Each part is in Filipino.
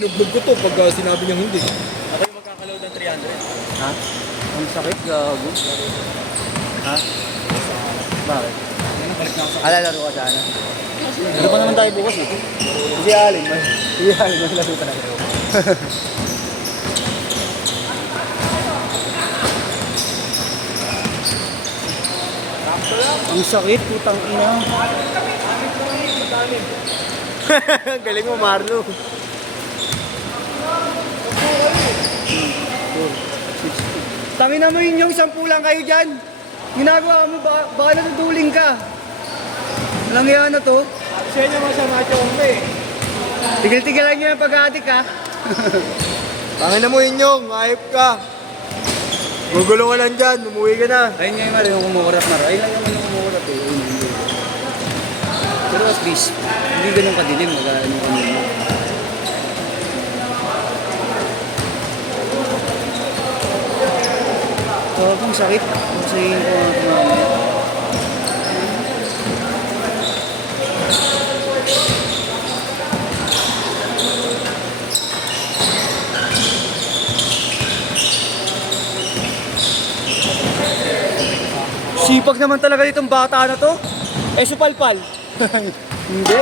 Nublog ko to pag sinabi niyang hindi. Ako yung magkakaload ng 300. Ha? Ang sakit, gago. Ha? Bakit? Balik na ako sa... Lalaro ka sana. Ano pa naman tayo bukas eh? Si Alin, mas laro ka na. Ang sakit, putang ina. Galing mo, Marlo. 60. Tangina mo yun yung 10 lang kayo dyan. Ginagawa mo, baka natutuling ka. Walang yan na to. Siya niya masama chong eh. Tigil-tigilan nyo yung pag-adik ha. Tangin na mo inyong, ayop ka. Gugulo ka lang dyan, umuwi ka na. Ayun nga yung Maro, yung kumukurap Maro. Ayun lang naman yung kumukurap eh. Pero at least, hindi ganun kadilim. Mag-ano kami mo. Ang sakit. Masayin ko nga ito mamaya. Sipag naman talaga itong bata na to. Eh, supalpal. Hindi.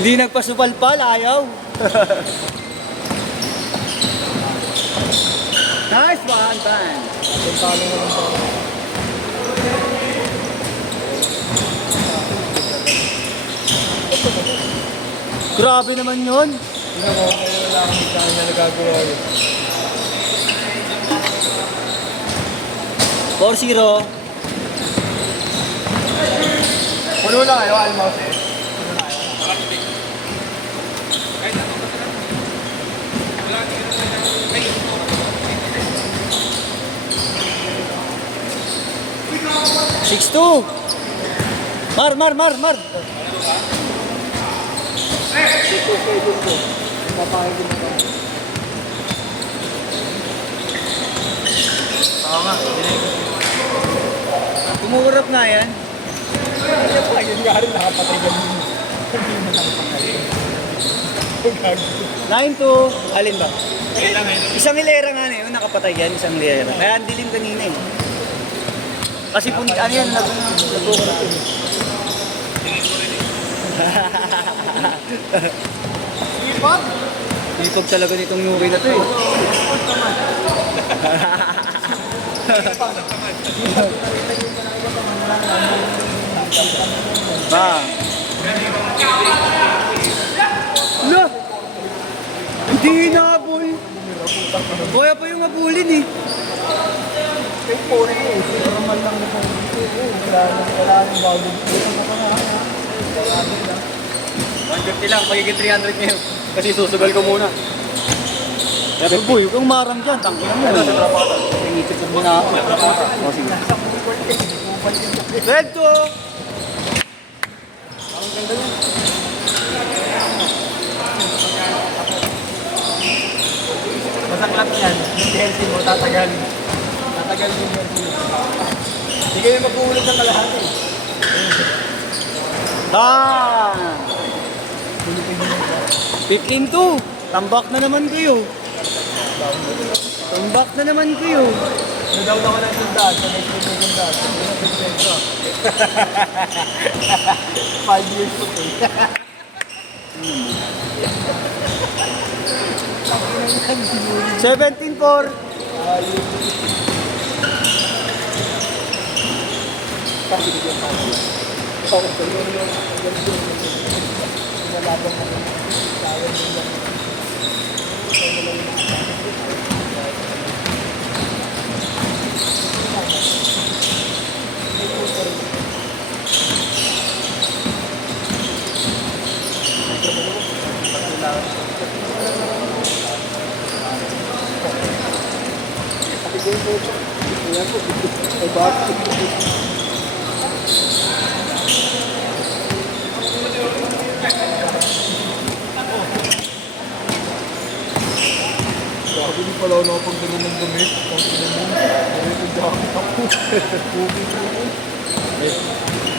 Hindi nagpasupalpal, ayaw. Nice one, Van. Grabe naman yun. Hindi na ko, kaya wala akong saan na nagagawa yun. 4-0. Puno lang kayo, almost eh. 6-2. Mar. Oo nga, Kumukurap nga yan. yun nga rin nakapatay ganun. Hindi mo nakapatay. 9-2. Alin ba? Isang hilera nga na yun, nakapatay yan, isang hilera. Kaya ang dilim kanina eh. Kasi ano yan, nagkukurap yun. Sipag? Ipag talaga nitong Yuri na to eh. Ba. No! Hindi hinabol. Kaya pa yung abulin eh. Kay Pori eh. Normal lang na po. Wala nang bago. 150 lang, magiging 300 ngayon. Kasi susugal ko muna. Pero boy, huwag kang marang dyan. Tangin mo. Ano, sa trapata. Tingitip ko muna ako. O sige. Red to! Masaklat yan. Yung healthy mo, tatagal. Tatagal yung healthy mo. Hindi kayo mag-uulog ng kalahati. Ah! 15-2. Tambak na naman kayo. Tambak na naman kayo. Nadaw na ko ng sundad. Sa next week ng sundad. 5 years to pay. 17-4. Ay, bakit? Sabi ni pala ako pag ganun ng damit. Pag ganun, ganun yung jacket ako.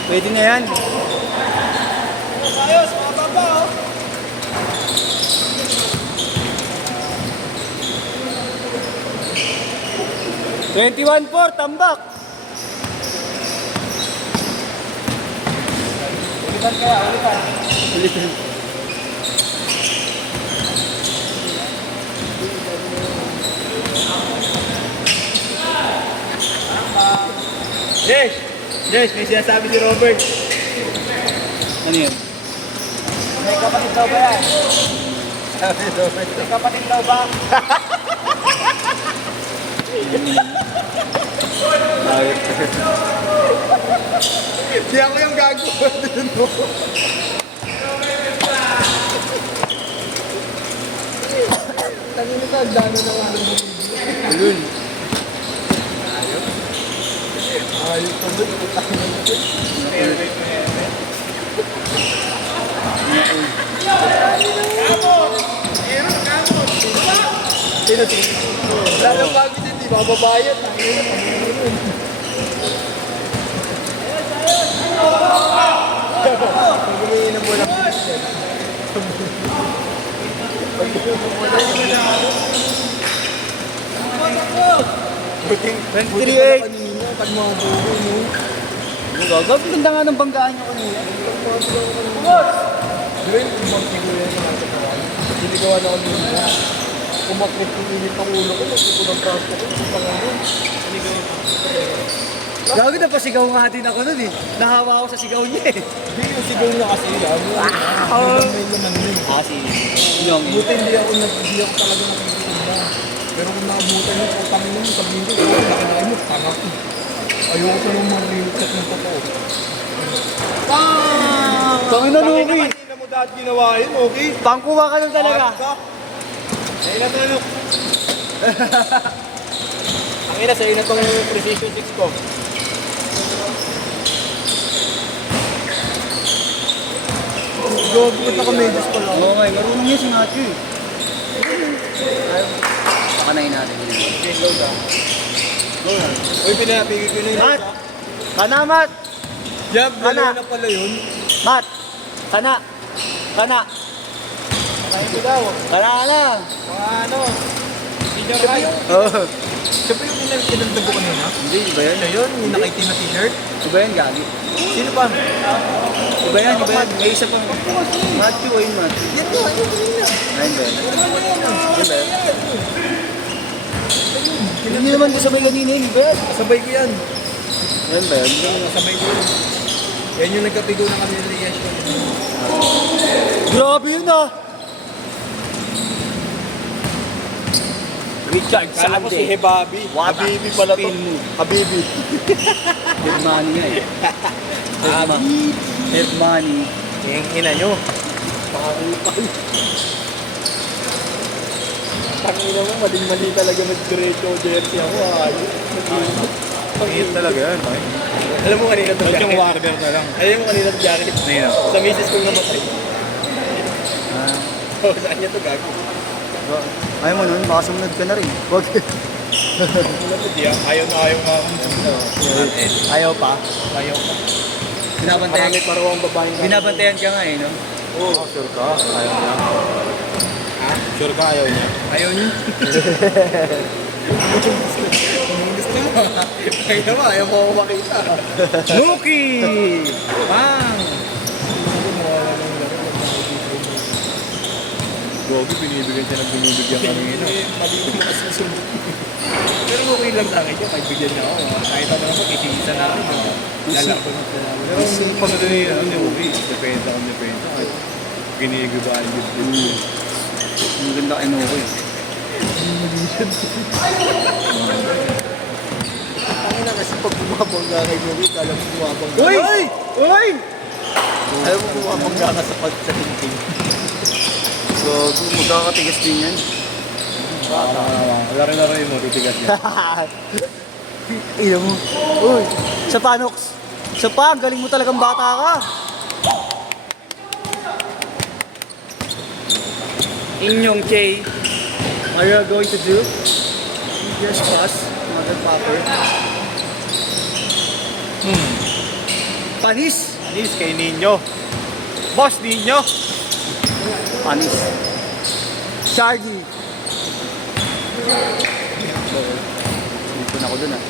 Pwede na yan. Ayos, mga baba oh. 21-4, tambak. Ulitan kaya, ulitan. Ulitin. Yes! Yes, may sinasabi si Robert. Ano yun? May kapatid daw ba yan? Sabi ni Robert. May kapatid daw ba? Di ako yung gago. Tangin ito, ang dano na ano. Ayun. Ayos ko doon. Sino? Lalo bago din, di mababayad. Pag-umiinom mo lang. Buting 28. kanina, pag mga buhay mo. Gagawin, ganda nga ng banggaan niyo kanina. Gawin, kumakit ko yan mga katawan. Sinigawa na ako nila. Kumakit ko init ang ulo ko, kasi ko ng prasto ko. Pangayon. Gago na pasigaw nga din ako nun eh. Nahawa ako sa sigaw niya eh. Hindi yung sigaw na kasi yan. May laman din. Si Inyong Buti hindi ako talaga nakikitinda. Pero kung naabutan yung utang mo, sabihin ko, nakinain mo, tanga ko. Ayoko sa nung marilutat ng totoo. Tangin na Luki. Hindi na mo dahil ginawa yun, okay? Pangkuha ka lang talaga. Sa ina to, ano? Ang ina, sa ina tong precision 6 ko. Gogo, ba't naka-medus pala? Oo nga, marunong niya si Matthew eh. Pakanayin natin yun. Okay, go na. Go na. Uy, pinapigil ko na yun. Mat! Kana, Mat! Yab, Kana. dalawa na pala yun. Mat! Kana! Kana! Kain ko daw. Kana na! Mga ano, senior high. Oo. Siya ba yung kinandag ko kanina? Hindi, iba yan. Siya yun, yung nakaitim na t-shirt. Iba yan, Gagi. Sino pa? Iba yan, iba yan. May isa pang Matthew, ayun Matthew. Yan to, ayun kanina. Ayun ba yan? Ano ba yan? Ayun ba yan? Hindi naman kasabay kanina yun, iba yan. Kasabay ko yan. Ayun ba yan? Kasabay ko yun. Yan yung nagkapigo na kami ng reaction. Grabe yun ah! Richard Kala ko si Sande. Hebabi. What a Habibi pala to. spin move. Habibi. Head money nga eh. Head money. Yung ina nyo. Tangina mo, maling-mali talaga nag-diretso jersey ako. Pangit talaga yan. Alam mo kanina itong jacket? Yung Warner na lang. Alam mo kanina itong jacket? Sa misis kong namatay. Oh, saan niya ito gago? Ayaw mo nun, baka sumunod ka na rin. Wag. Ayaw na ayaw nga. Ayaw pa. Ayaw pa. Binabantayan, Marami pa raw ang babae na. binabantayan ka nga eh, no? Oo, sure ka. Ayaw niya. Ha? Sure ka ayaw niya? Ayaw niyo? Gusto mo? Ayaw mo, ayaw mo ako makita. Luki! Bang! Gogi, binibigyan siya ng binibigyan kanina. Mali mo kasi sumbok. Pero okay lang sa akin yun, kaibigyan niya ako. Kahit ano naman, kikisa namin. Lalaban at lalaban. Pero pag ano yun, okay, depende ako, depende. Ginigibaan yun. Ang ganda kay Noko eh. Ang ina kasi pag bumabangga kay Gogi, kala mo bumabangga. Uy! Uy! Alam mo bumabangga ka sa pagsatingting. Gago, magkakatigas din yan. Laro-laro mo, titigas niya. Ina mo. Uy! Sa Panox. Sa pa, galing mo talagang bata ka. Inyong K, are you going to do? Yes, boss. Motherfucker. Panis. Anis kay Ninyo. Boss Ninyo. Panis. Shaggy. Doon ako dun ah.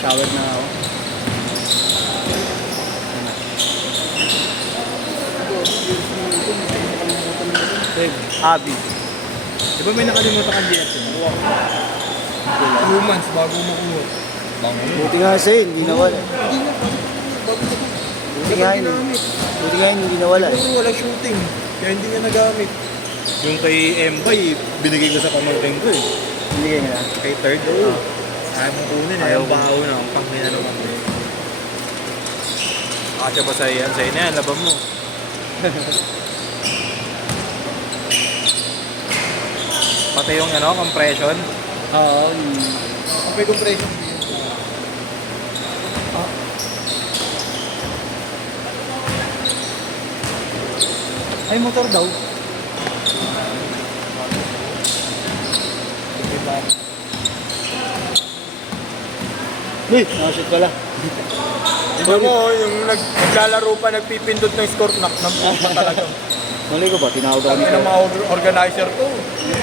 Shower na ako. Abi. Di ba may nakalimutan kang GS? 2 months bago makuha. Buti nga sa'yo, hindi nawala. Hindi na, bago ko. Buti nga yun. Buti nga yun, hindi nawala eh. Puro wala shooting. Kaya hindi niya nagamit. Yung kay Mbay, binigay ko sa pamangkin ko eh. Hindi nga. Kay third, ayaw mong kunin eh. Ayaw baho na. Ang pangina naman eh. Kasya ba sa'yo yan? Sa'yo na yan, laban mo. Pati yung ano, compression. Oo. Ang may compression. Ay, motor daw. Uy, nakashoot pala. Tignan mo, yung naglalaro pa, nagpipindot ng score, knock pa talaga. Mali ko ba? Tinawag ako ni Ang mga organizer ko.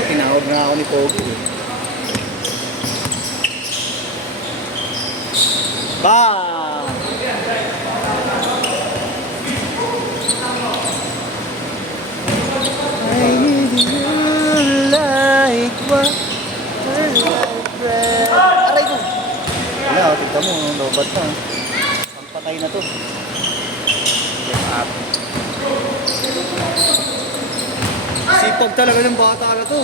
Tinawag na ako ni Pogi eh. Bang! I need you like what Aray ko! Wala, tignan mo, lobat na. Ang patay na to. Sipag talaga ng bata na to.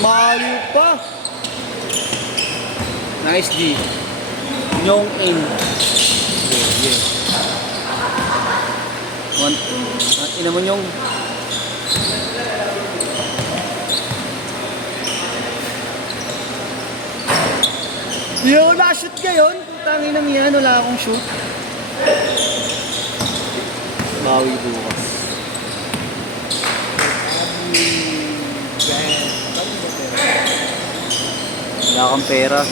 Mayo pa. Nice D. Nyong in. Yeah. Ina mo nyong. Yo, na-shoot ngayon. Tangin ng yan, wala akong shoot. Bawi bukas. Wala kang pera.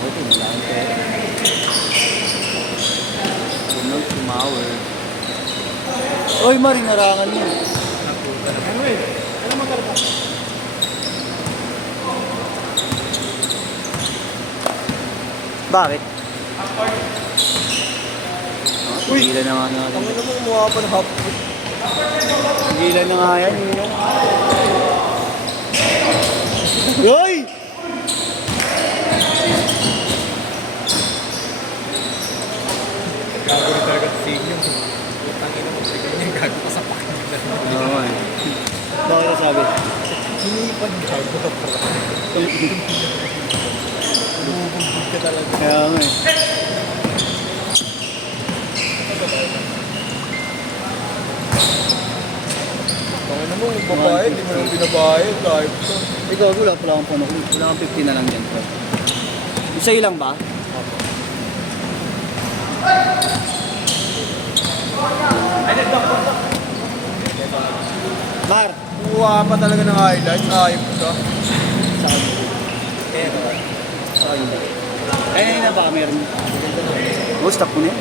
Okay, wala kang pera. Tunog tumawer. Oy, Mari, narangan mo. Bakit? Uy! Tigilan na nga natin. Ang ina mo, umuha pa ng half. Tigilan na nga yan. Uy! Gago rin talaga sa inyo. Utang ina mo, sige niya, gago ka sa pakinggan. Oo nga eh. Bakit ka sabi? Hinipan gago ka pala. Bumubugbog ka talaga. Kaya nga eh. Ang ina mo, magbabayad, di mo lang binabayad. Kahit ito. Ikaw, wala pala akong phone. Wala akong 50 na lang dyan. Sa'yo lang ba? Mar! Kuha pa talaga ng highlights. Ayop ka. Ayun na baka meron. Oh, stop mo na yan.